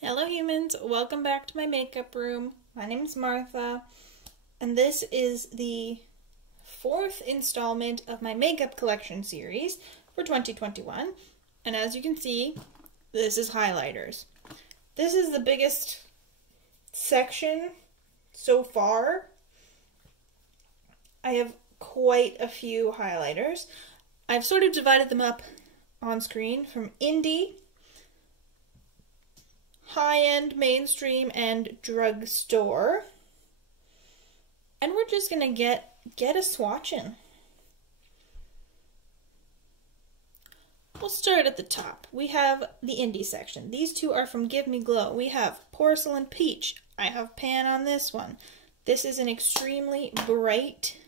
Hello humans, welcome back to my makeup room. My name is Martha, and this is the fourth installment of my makeup collection series for 2021. And as you can see, this is highlighters. This is the biggest section so far. I have quite a few highlighters. I've sort of divided them up on screen from indie, high-end, mainstream, and drugstore. And we're just gonna get a swatchin'. We'll start at the top. We have the indie section. These two are from Give Me Glow. We have Porcelain Peach. I have pan on this one. This is an extremely bright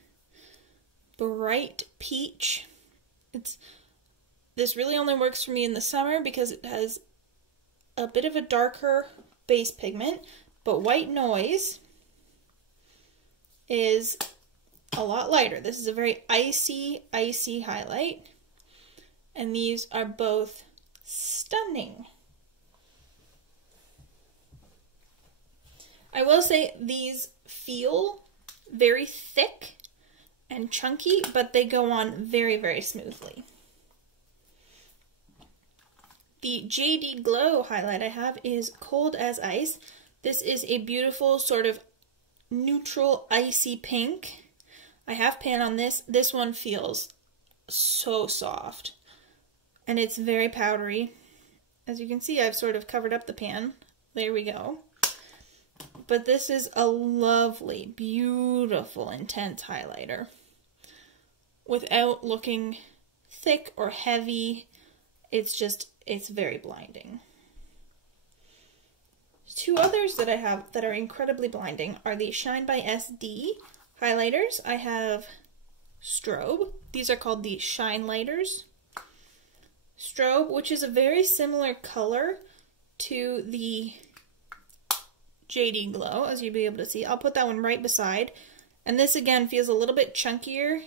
peach. This really only works for me in the summer because it has a bit of a darker base pigment, but White Noise is a lot lighter. This is a very icy highlight, and these are both stunning. I will say these feel very thick and chunky, but they go on very, very smoothly. The JD Glow highlight I have is Cold as Ice. This is a beautiful sort of neutral icy pink. I have pan on this. This one feels so soft, and it's very powdery. As you can see, I've sort of covered up the pan. There we go. But this is a lovely, beautiful, intense highlighter without looking thick or heavy. It's very blinding. Two others that I have that are incredibly blinding are the Shine by SD highlighters. I have Strobe. These are called the Shine Lighters. Strobe, which is a very similar color to the JD Glow, as you'll be able to see. I'll put that one right beside. And this again feels a little bit chunkier.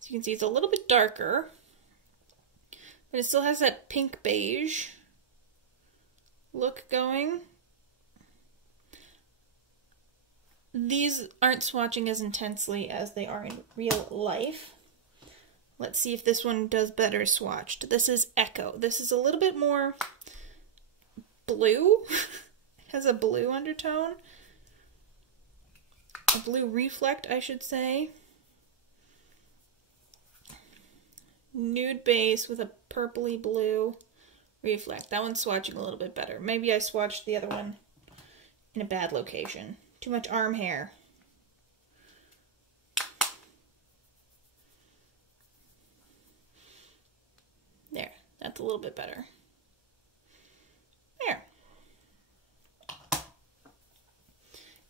As you can see, it's a little bit darker, but it still has that pink beige look going. These aren't swatching as intensely as they are in real life. Let's see if this one does better swatched. This is Echo. This is a little bit more blue. It has a blue undertone. A blue reflect, I should say. Nude base with a purpley blue reflect. That one's swatching a little bit better. Maybe I swatched the other one in a bad location. Too much arm hair. There, that's a little bit better. There.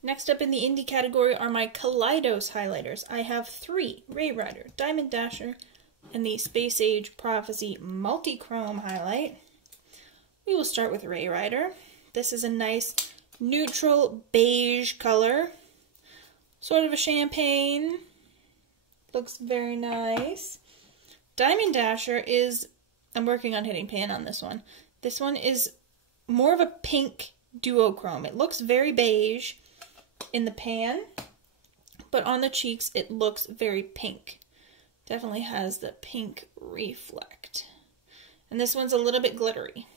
Next up in the indie category are my Kaleidos highlighters. I have three: Ray Rider, Diamond Dasher, and the Space Age Prophecy Multi-Chrome highlight. We will start with Ray Rider. This is a nice neutral beige color. Sort of a champagne. Looks very nice. Diamond Dasher is, I'm working on hitting pan on this one. This one is more of a pink duochrome. It looks very beige in the pan, but on the cheeks it looks very pink. Definitely has the pink reflect. And this one's a little bit glittery.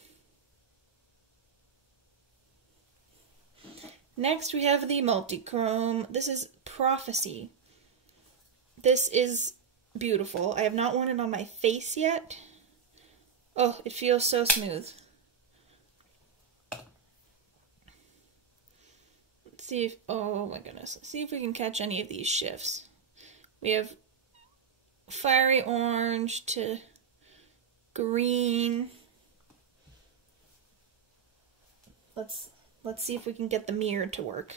Next we have the Multi-Chrome. This is Prophecy. This is beautiful. I have not worn it on my face yet. Oh, it feels so smooth. Let's see if, oh my goodness. Let's see if we can catch any of these shifts. We have fiery orange to green. Let's see if we can get the mirror to work.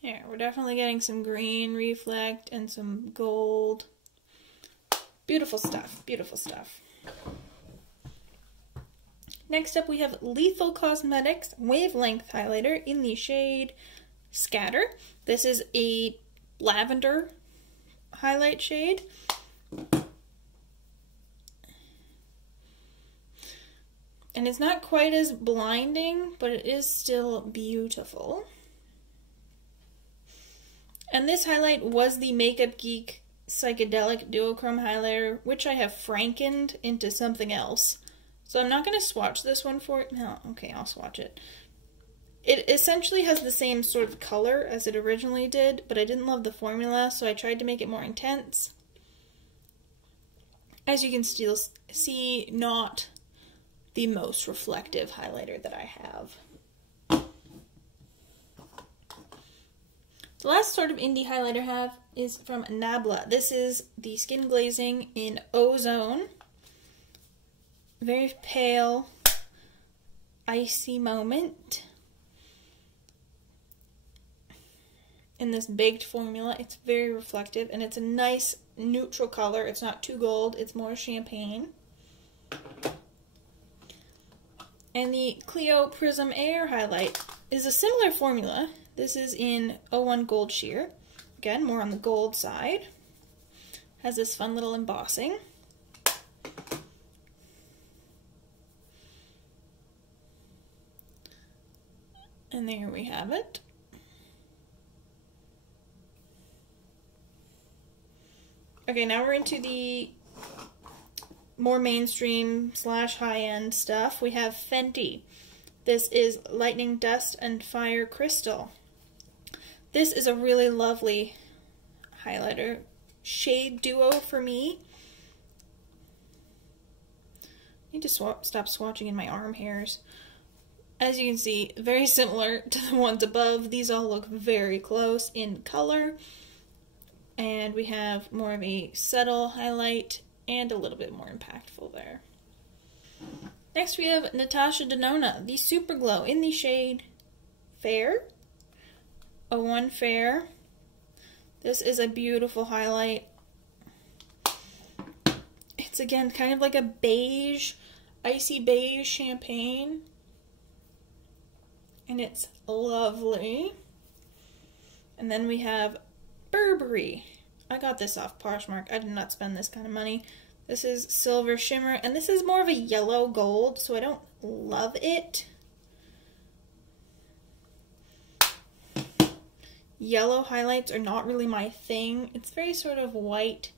Here, we're definitely getting some green reflect and some gold. Beautiful stuff, beautiful stuff. Next up we have Lethal Cosmetics Wavelength Highlighter in the shade Scatter. This is a lavender highlight shade. And it's not quite as blinding, but it is still beautiful. And this highlight was the Makeup Geek Psychedelic Duochrome Highlighter, which I have frankened into something else. So I'm not going to swatch this one for it. No, okay, I'll swatch it. It essentially has the same sort of color as it originally did, but I didn't love the formula, so I tried to make it more intense. As you can still see, not the most reflective highlighter that I have. The last sort of indie highlighter I have is from Nabla. This is the Skin Glazing in Ozone. Very pale, icy moment. In this baked formula, it's very reflective, and it's a nice neutral color. It's not too gold, it's more champagne. And the Clio Prism Air highlight is a similar formula. This is in 01 Gold Sheer. Again, more on the gold side. Has this fun little embossing. And there we have it. Okay, now we're into the more mainstream / high-end stuff. We have Fenty. This is Lightning Dust and Fire Crystal. This is a really lovely highlighter. Shade duo for me. I need to stop swatching in my arm hairs. As you can see, very similar to the ones above. These all look very close in color. And we have more of a subtle highlight and a little bit more impactful there. Next we have Natasha Denona, the Super Glow in the shade Fair. 01 Fair. This is a beautiful highlight. It's again kind of like a beige, icy beige champagne. And it's lovely. And then we have Burberry. I got this off Poshmark. I did not spend this kind of money. This is Silver Shimmer, and this is more of a yellow gold, so I don't love it. Yellow highlights are not really my thing. It's very sort of white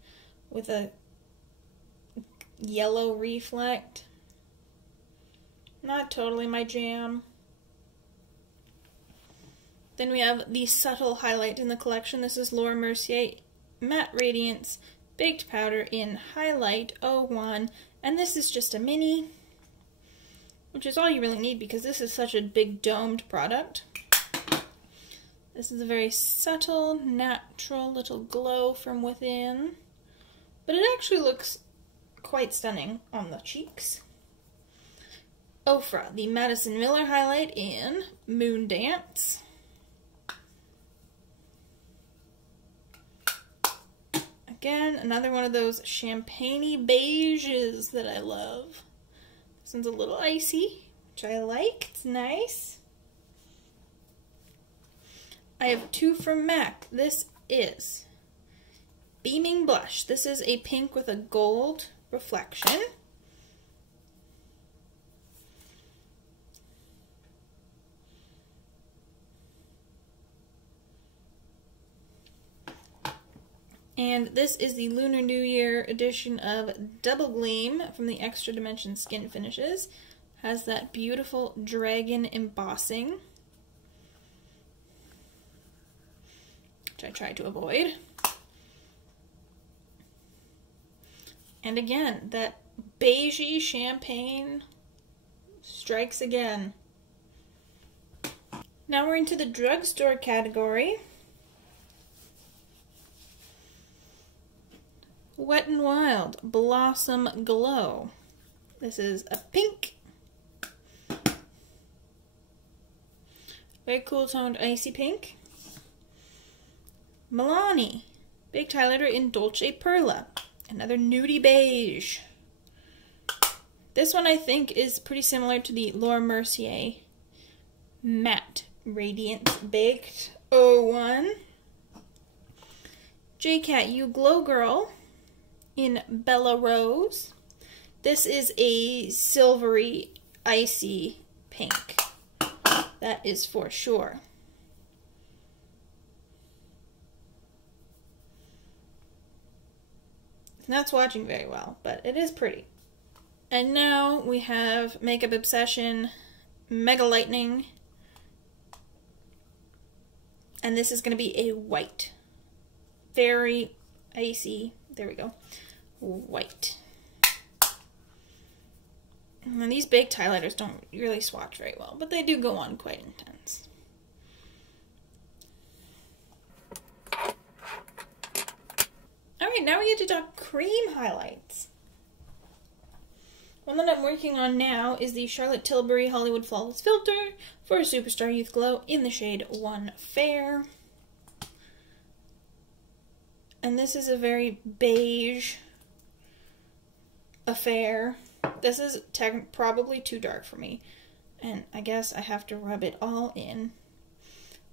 with a yellow reflect. Not totally my jam. Then we have the subtle highlight in the collection. This is Laura Mercier Matte Radiance Baked Powder in Highlight 01. And this is just a mini, which is all you really need because this is such a big domed product. This is a very subtle, natural little glow from within. But it actually looks quite stunning on the cheeks. Ofra, the Madison Miller highlight in Moon Dance. Again, another one of those champagne-y beiges that I love. This one's a little icy, which I like. It's nice. I have two from MAC. This is Beaming Blush. This is a pink with a gold reflection. And this is the Lunar New Year edition of Double Gleam from the Extra Dimension Skin Finishes. Has that beautiful dragon embossing, which I tried to avoid. And again, that beigey champagne strikes again. Now we're into the drugstore category. Wet n Wild Blossom Glow. This is a pink. Very cool toned icy pink. Milani Baked Highlighter in Dolce Perla. Another nudie beige. This one I think is pretty similar to the Laura Mercier Matte Radiance Baked 01. JCat U Glow Girl in Bella Rose. This is a silvery, icy pink. That is for sure. It's not swatching very well, but it is pretty. And now we have Makeup Obsession Mega Lightning. And this is going to be a white. Very icy. There we go. White. And these baked highlighters don't really swatch very well, but they do go on quite intense. Alright, now we get to talk cream highlights. One that I'm working on now is the Charlotte Tilbury Hollywood Flawless Filter for Superstar Youth Glow in the shade 1 Fair. And this is a very beige affair. This is probably too dark for me. And I guess I have to rub it all in.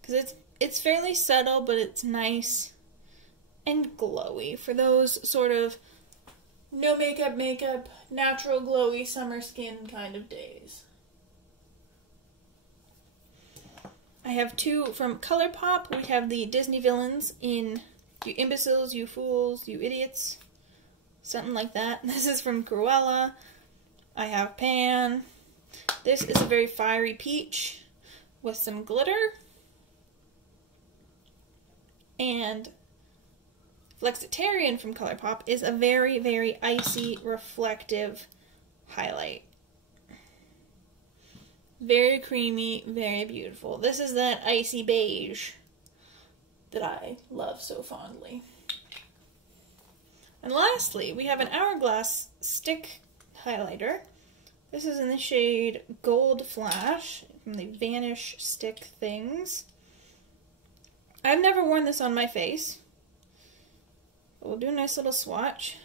Because it's fairly subtle, but it's nice and glowy for those sort of no makeup, natural glowy summer skin kind of days. I have two from ColourPop. We have the Disney Villains in You Imbeciles, You Fools, You Idiots. Something like that. This is from Cruella. I have Pan. This is a very fiery peach with some glitter. And Flexitarian from ColourPop is a very, very icy, reflective highlight. Very creamy, very beautiful. This is that icy beige that I love so fondly. And lastly, we have an Hourglass stick highlighter. This is in the shade Gold Flash from the Vanish Stick Things. I've never worn this on my face. But we'll do a nice little swatch.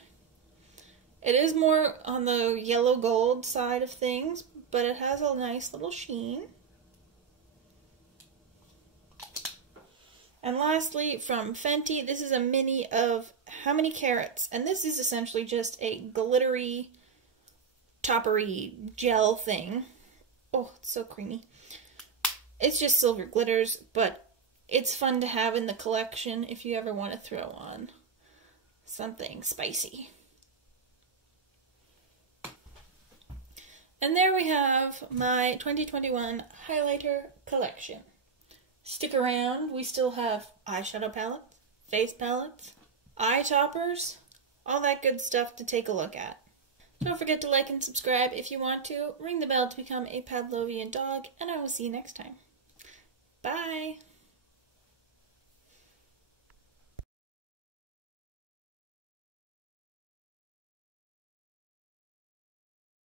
It is more on the yellow gold side of things, but it has a nice little sheen. And lastly, from Fenty, this is a mini of How Many Carats? And this is essentially just a glittery, toppery gel thing. Oh, it's so creamy. It's just silver glitters, but it's fun to have in the collection if you ever want to throw on something spicy. And there we have my 2021 highlighter collection. Stick around, we still have eyeshadow palettes, face palettes, eye toppers, all that good stuff to take a look at. Don't forget to like and subscribe if you want to. Ring the bell to become a Pavlovian dog, and I will see you next time. Bye!